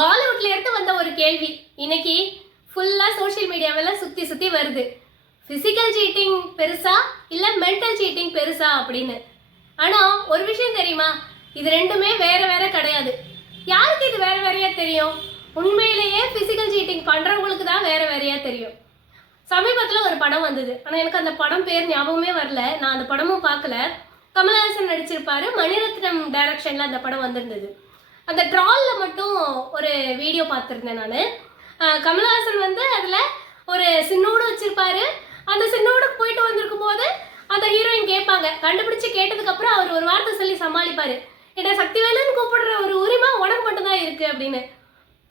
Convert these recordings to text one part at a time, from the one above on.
பாலிவுட்ல இருந்து வந்த ஒரு கேள்வி. இன்னைக்கு ஃபுல்லா சோஷியல் மீடியாவெல்லாம் சுத்தி சுத்தி வருது. பிசிக்கல் சீட்டிங் பெருசா இல்ல மென்டல் சீட்டிங் பெருசா அப்படின்னு. ஆனா ஒரு விஷயம் தெரியுமா? இது ரெண்டுமே வேற வேற கிடையாது. யாருக்கு இது வேற வேறையா தெரியும்? உண்மையிலேயே பிசிக்கல் சீட்டிங் பண்றவங்களுக்கு தான் வேற வேறையா தெரியும். சமீபத்தில் ஒரு படம் வந்தது. ஆனால் எனக்கு அந்த படம் பேர் ஞாபகமே வரல. நான் அந்த படமும் பார்க்கல. கமலஹாசன் நடிச்சிருப்பாரு. மணிரத்னம் டைரக்ஷனில் அந்த படம் வந்திருந்தது. அந்த ட்ராலில் மட்டும் ஒரு வீடியோ பார்த்துருந்தேன் நான். கமல்ஹாசன் வந்து அதில் ஒரு சின்னோடு வச்சிருப்பாரு. அந்த சின்னோடுக்கு போயிட்டு வந்திருக்கும் போது அந்த ஹீரோயின் கேட்பாங்க. கண்டுபிடிச்சு கேட்டதுக்கப்புறம் அவர் ஒரு வார்த்தை சொல்லி சமாளிப்பாரு. என்ன சக்திவேலன் கூப்பிடுற ஒரு உரிமை உனக்கு மட்டும்தான் இருக்கு அப்படின்னு.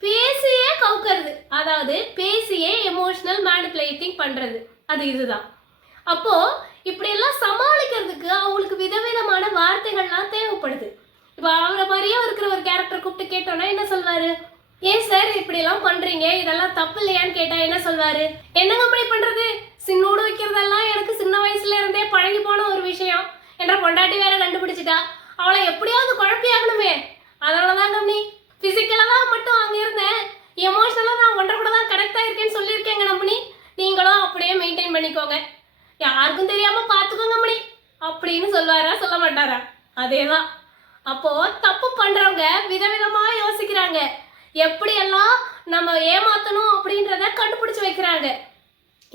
பேசியே கவுக்கிறது. அதாவது பேசியே எமோஷனல் மேனிப்புலேட்டிங் பண்றது. அது இதுதான். அப்போது இப்போ அவரை மாதிரியே இருக்கிற ஒரு கேரக்டர் கூப்பிட்டு கேட்டோம்னா என்ன சொல்வாரு? ஏன் சார் இப்படியெல்லாம் பண்றீங்க? இதெல்லாம் தப்பு இல்லையான்னு கேட்டா என்ன சொல்வாரு? என்னங்க இப்படி பண்றது? சின்னோடு வைக்கிறதெல்லாம் எனக்கு சின்ன வயசுல இருந்தே பழகி போன ஒரு விஷயம். என்ற பொண்டாட்டி வேற கண்டுபிடிச்சிட்டா. அவளை எப்படியாவது குழப்பியாகணுமே. அதனாலதான் கம்மி பிசிக்கலாக மட்டும் அங்கே இருந்தேன். எமோஷனலாக நான் ஒன்றை கூட தான் கனெக்ட் ஆயிருக்கேன்னு சொல்லியிருக்கேங்க நம்பி நீங்களும் அப்படியே மெயின்டைன் பண்ணிக்கோங்க. யாருக்கும் தெரியாம பாத்துக்கோங்க மணி அப்படின்னு சொல்லுவாரா சொல்ல மாட்டாரா? அதேதான். அப்போ தப்பு பண்றவங்க விதவிதமா யோசிக்கிறாங்க. எப்படியெல்லாம் நம்ம ஏமாத்தணும் அப்படின்றத கண்டுபிடிச்சு வைக்கிறாங்க.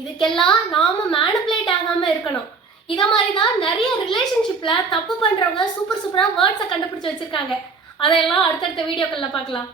இதுக்கெல்லாம் நாம மேனிப்புலேட் ஆகாம இருக்கணும். இத மாதிரி தான் நிறைய ரிலேஷன்ஷிப்ல தப்பு பண்றவங்க சூப்பர் சூப்பரா வேர்ட்ஸை கண்டுபிடிச்சு வச்சிருக்காங்க. அதையெல்லாம் அடுத்தடுத்த வீடியோக்கள்ல பார்க்கலாம்.